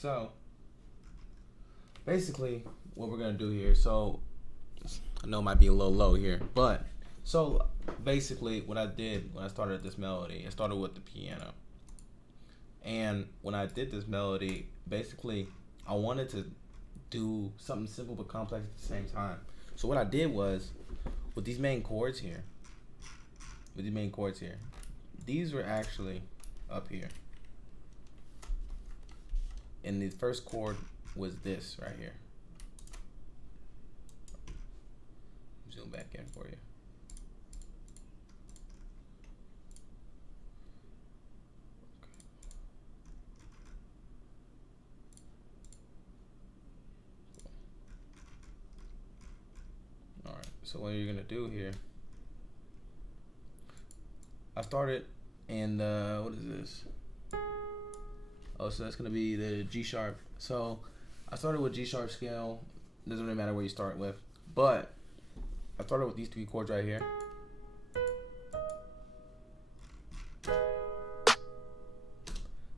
So basically what we're gonna do here, so I know it might be a little low here, but so basically what I did when I started this melody, I started with the piano. And when I did this melody, basically I wanted to do something simple but complex at the same time. So what I did was with these main chords here, these were actually up here. And the first chord was this right here. Zoom back in for you. Alright, so what you're gonna do here, I started And what is this? Oh, so that's gonna be the G sharp. So I started with G sharp scale. Doesn't really matter where you start with, but I started with these 3 chords right here.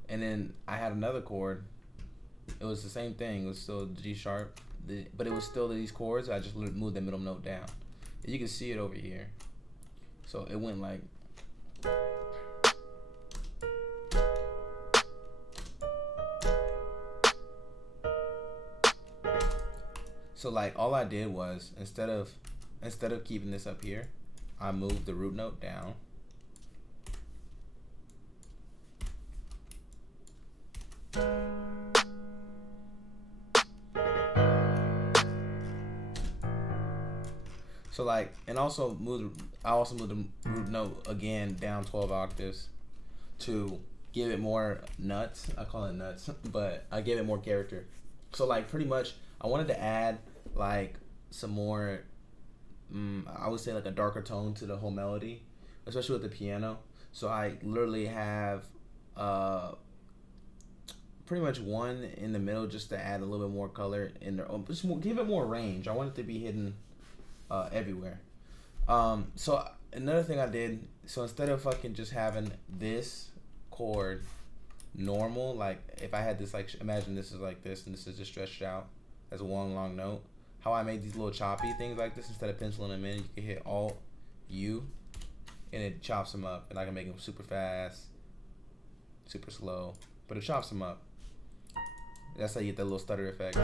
And then I had another chord. It was the same thing. It was still G sharp, but it was still these chords. I just moved the middle note down. You can see it over here. So it went like. So like all I did was instead of keeping this up here, I moved the root note down. So like, and also I also moved the root note again down 12 octaves to give it more nuts. I call it nuts, but I gave it more character. So like pretty much I wanted to add like some more, I would say like a darker tone to the whole melody, especially with the piano. So I literally have pretty much one in the middle just to add a little bit more color in there, just give it more range. I want it to be hidden everywhere. So another thing I did, so instead of fucking just having this chord normal, like if I had this, like imagine this is like this and this is just stretched out as a long note, how I made these little choppy things like this, instead of penciling them in, you can hit Alt U and it chops them up, and I can make them super fast, super slow, but it chops them up. That's how you get that little stutter effect.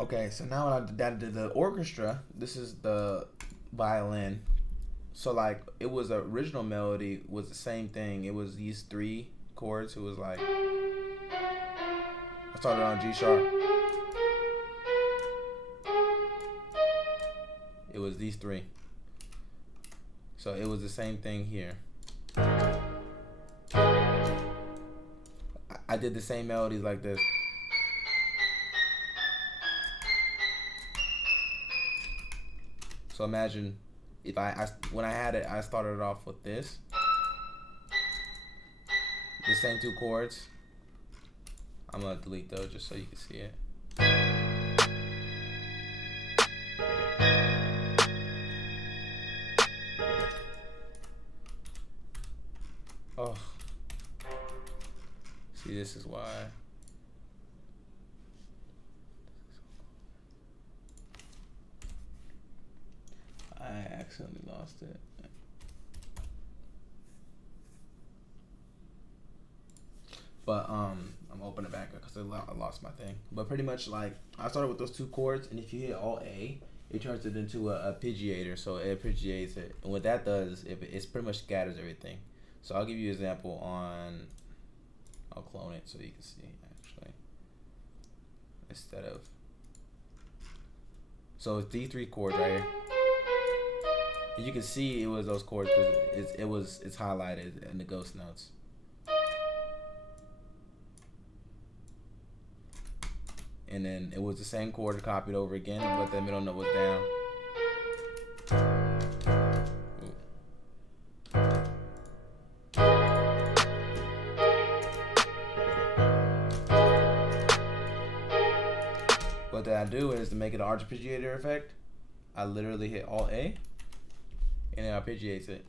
Okay, so now when I did the orchestra, this is the violin. So like it was the original melody was the same thing. It was these 3 chords. It was like I started on G sharp. It was these 3. So it was the same thing here. I did the same melodies like this. So imagine if when I had it, I started off with this, the same 2 chords. I'm gonna delete those just so you can see it. Oh, see, this is why. I accidentally lost it. But I'm opening it back up because I lost my thing. But pretty much like I started with those 2 chords, and if you hit Alt A, it turns it into a arpeggiator. So it arpeggiates it, and what that does, it's pretty much scatters everything. So I'll give you an example on. I'll clone it so you can see actually. Instead of. So it's these 3 chords right here. You can see it was those chords because it's highlighted in the ghost notes. And then it was the same chord copied over again, but the middle note was down. What that I do is to make it an arpeggiator effect, I literally hit Alt A. And it arpeggiates it.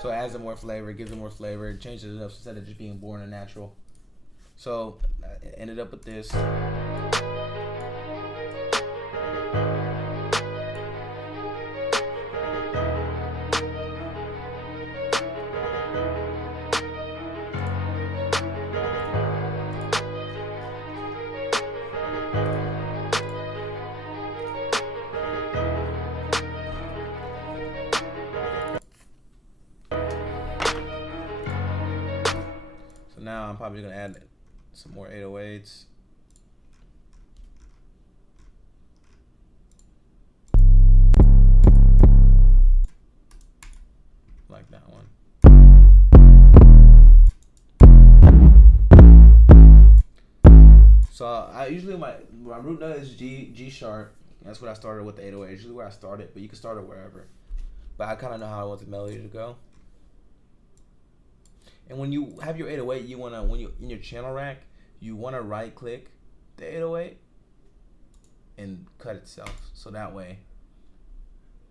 So it adds it more flavor, it gives it more flavor, it changes it up instead of just being born and natural. So I ended up with this. now I'm probably gonna add some more 808s. Like that one. So I usually my root note is G sharp. That's what I started with the 808. Usually where I started, but you can start it wherever. But I kind of know how I want the melody to go. And when you have your 808, you wanna when you in your channel rack, you wanna right click the 808 and cut itself. So that way,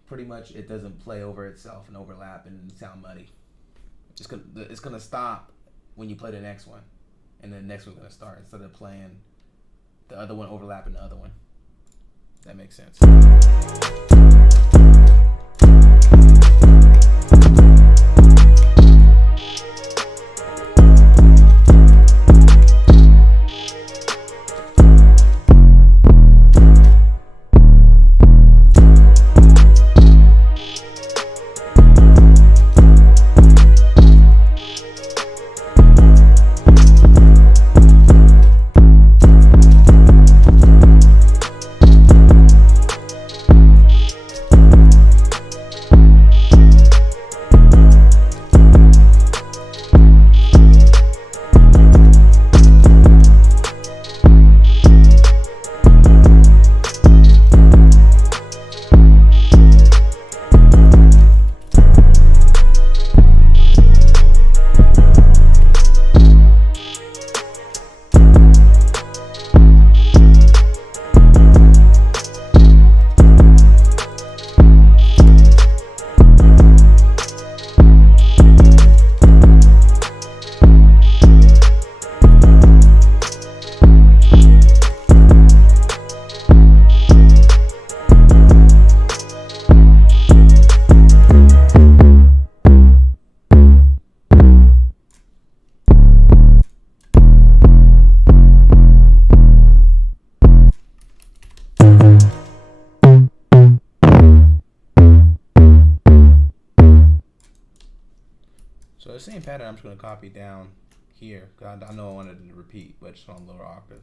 pretty much it doesn't play over itself and overlap and sound muddy. It's gonna stop when you play the next one, and then the next one's gonna start instead of playing the other one overlapping the other one. That makes sense. So the same pattern I'm just going to copy down here. Cause I know I wanted it to repeat, but just on lower octave.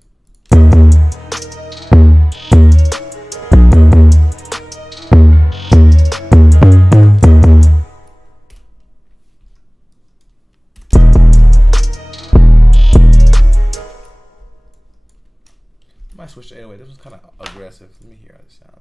I might switch to 808. This one's kind of aggressive. Let me hear how this sounds.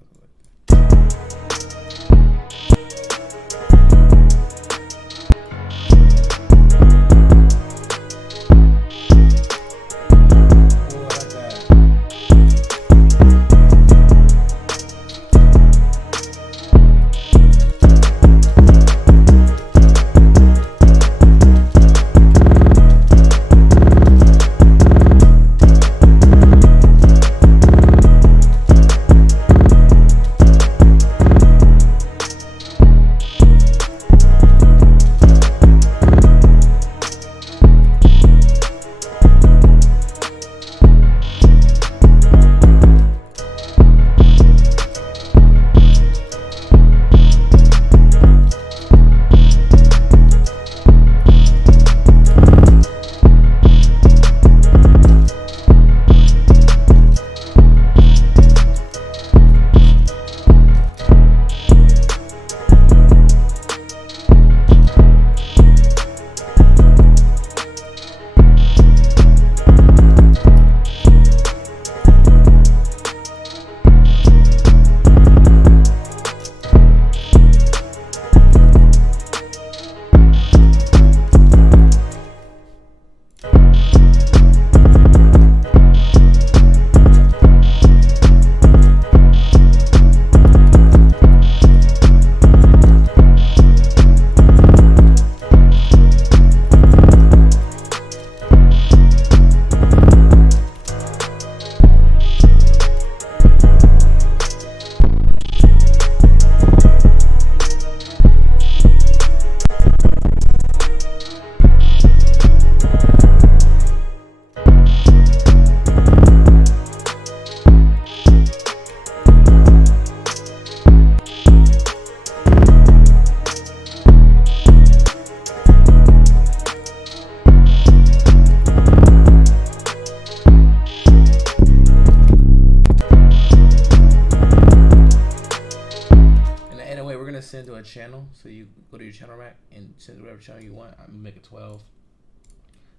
a channel. So you go to your channel rack and choose whatever channel you want. I'm gonna make it 12.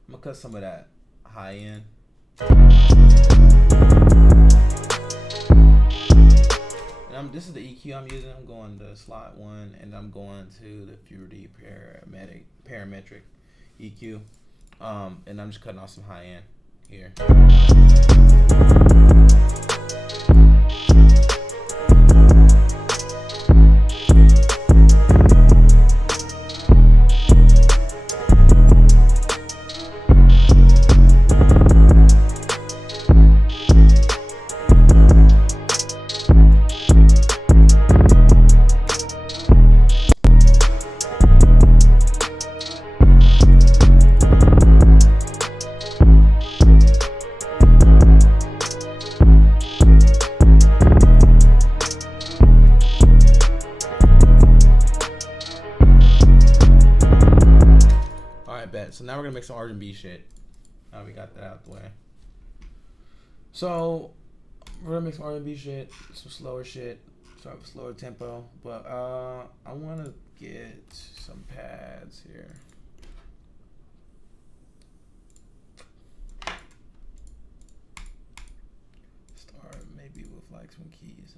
I'm gonna cut some of that high end. And this is the EQ I'm using. I'm going to slot 1, and I'm going to the Purity parametric EQ. And I'm just cutting off some high end here. So now we're gonna make some R&B shit. Now we got that out the way. So we're gonna make some R&B shit, some slower shit, start with slower tempo. But I wanna get some pads here. Start maybe with like some keys.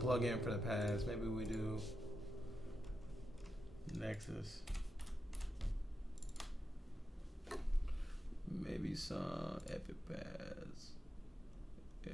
Plug-in for the pads. Maybe we do Nexus. Maybe some Epic pads. Yeah.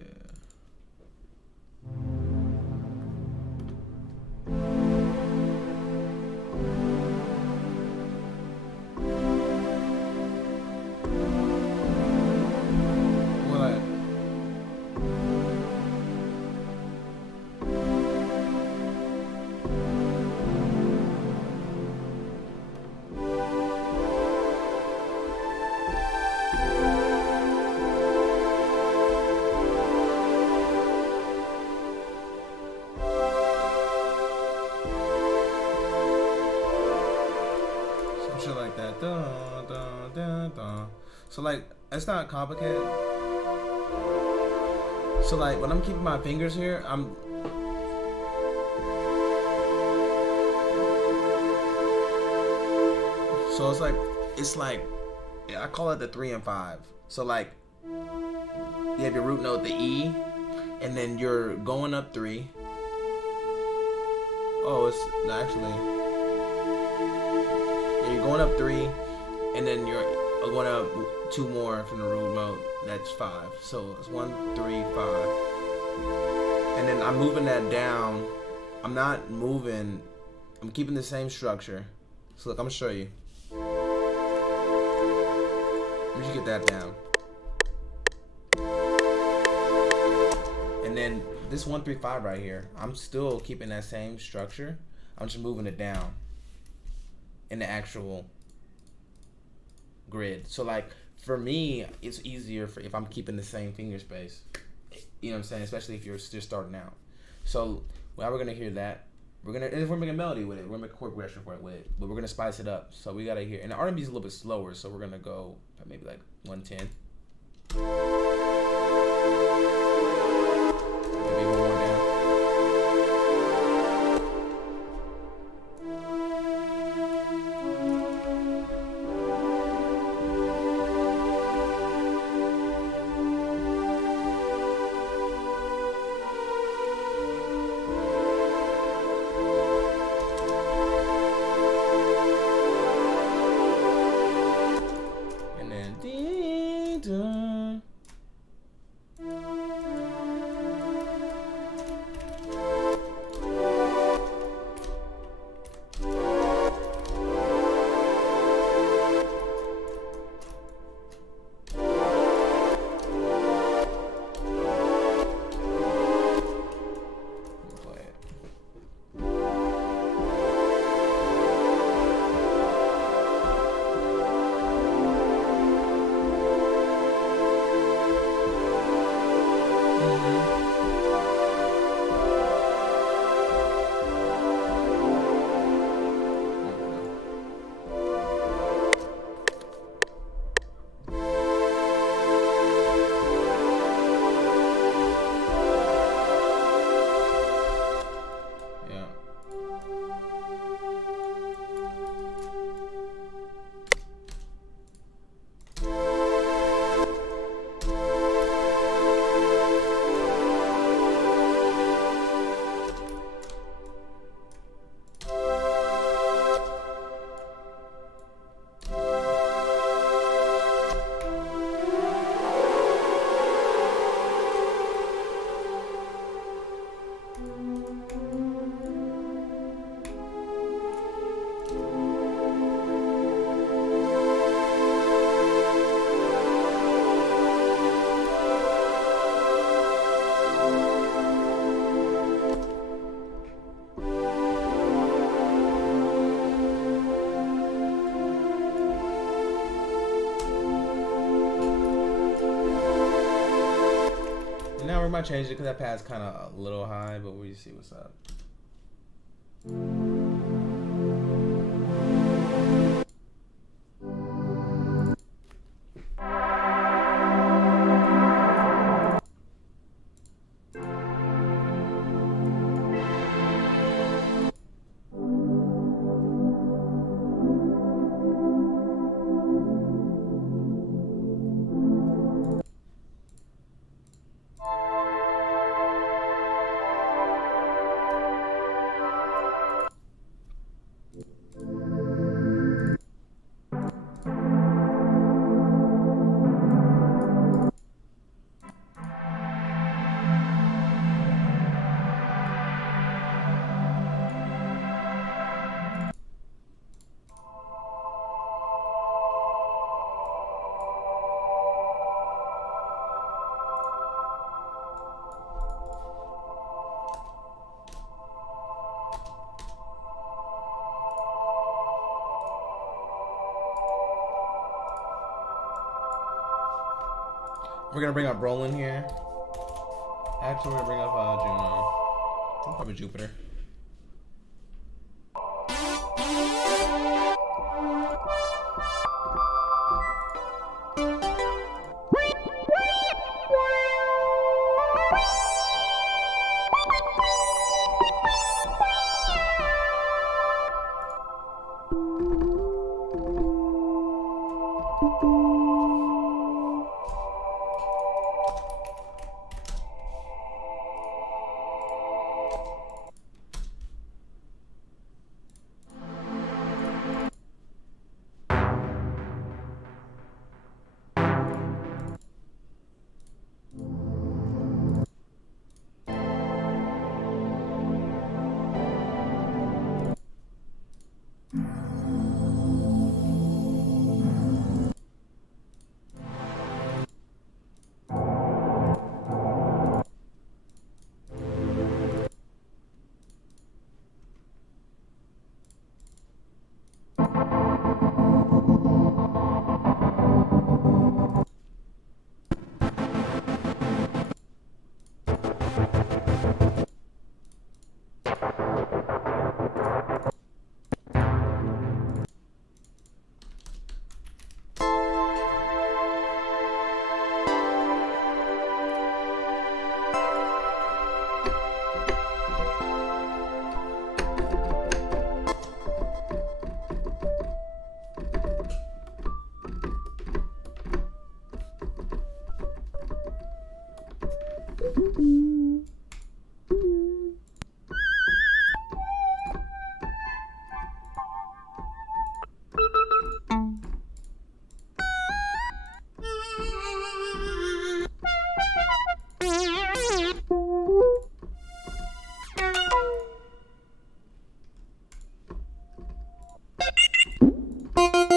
Shit like that. Dun, dun, dun, dun. So like it's not complicated. So like when I'm keeping my fingers here, so it's like I call it the 3 and 5. So like you have your root note, the E, and then you're going up 3. Oh, it's actually. You're going up 3, and then you're going up 2 more from the root note. That's 5. So it's 1, 3, 5. And then I'm moving that down. I'm not moving. I'm keeping the same structure. So look, I'm gonna show you. Let me just get that down. this 135 right here, I'm still keeping that same structure. I'm just moving it down in the actual grid. So like for me, it's easier for if I'm keeping the same finger space. You know what I'm saying? Especially if you're just starting out. So now we're gonna hear that. We're gonna make a melody with it. We're gonna make a chord progression for it with it. But we're gonna spice it up. So we gotta hear. And the R&B is a little bit slower. So we're gonna go maybe like 110. Maybe one more down. And then dee-dum. Play it. Yeah. And now we might change it because that pad's kind of a little high, but we'll see what's up. We're gonna bring up Roland here. Actually, we're gonna bring up Juno. Probably Jupiter.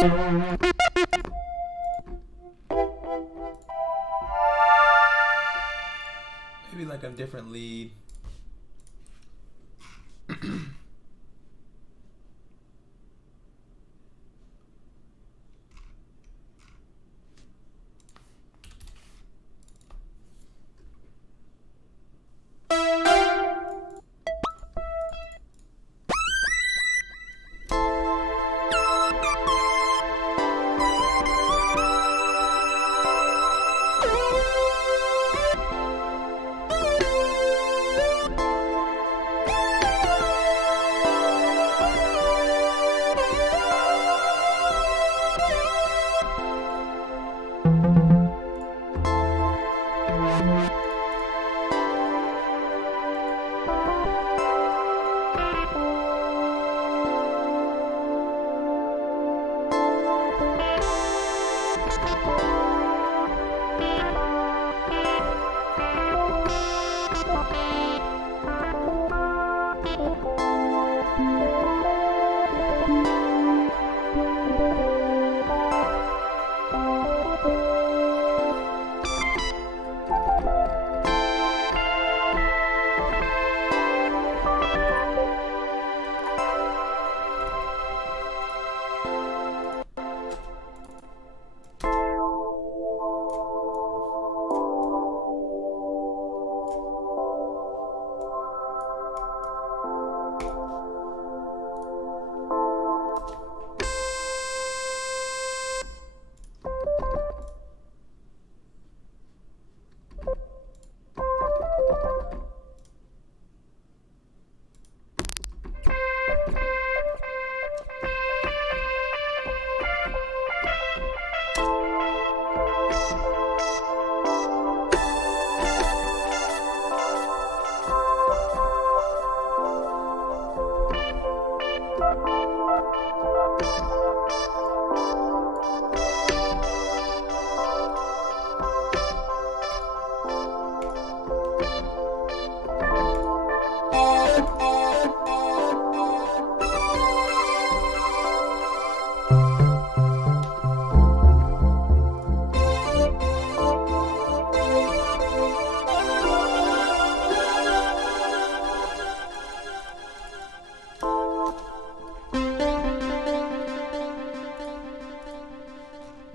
Maybe like a different lead.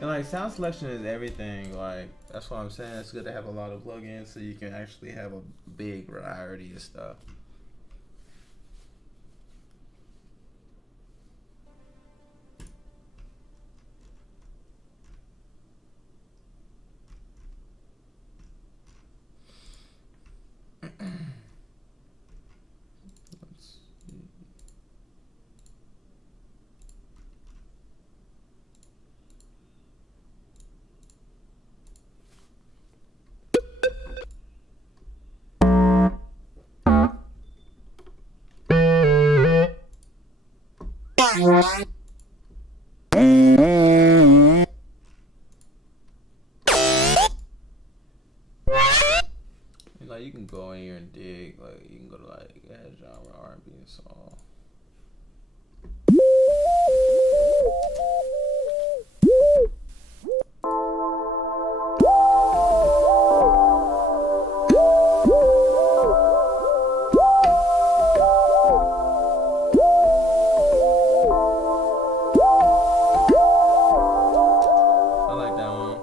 And like sound selection is everything. Like that's what I'm saying. It's good to have a lot of plugins so you can actually have a big variety of stuff. Like you can go in here and dig, like you can go to like add genre R&B and song. I like that one.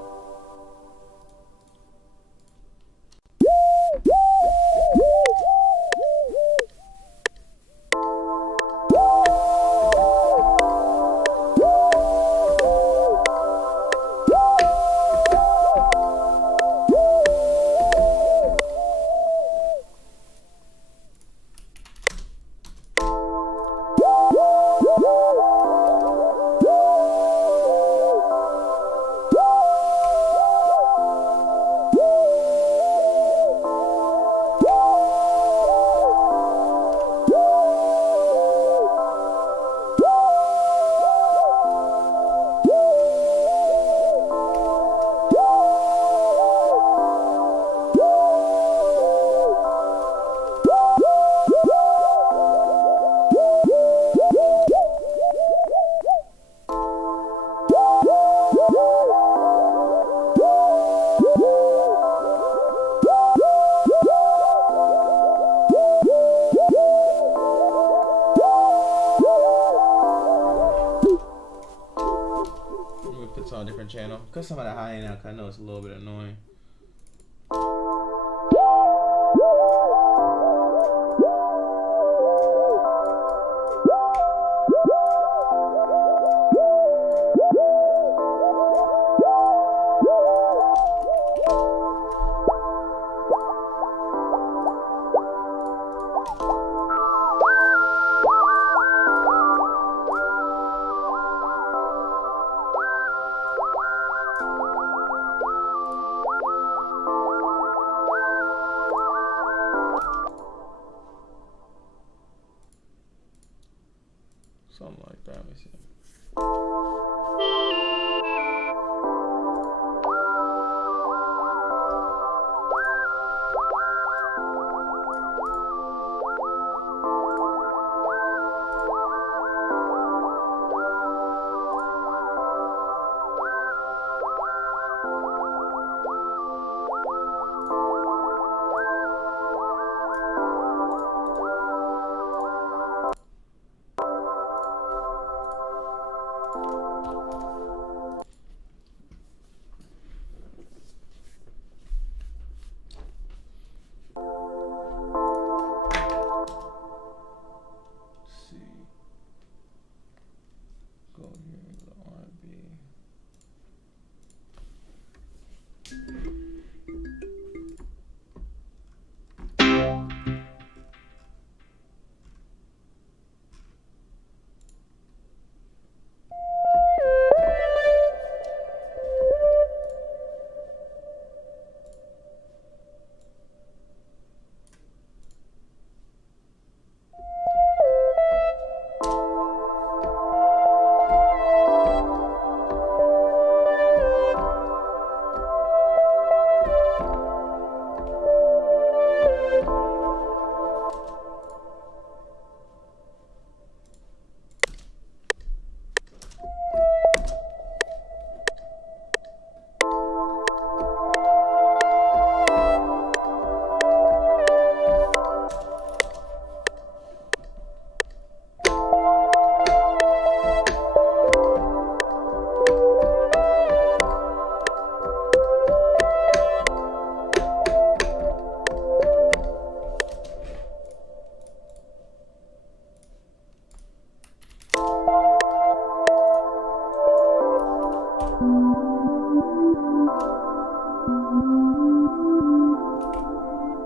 cut some of that high end out, cause I know it's a little bit annoying.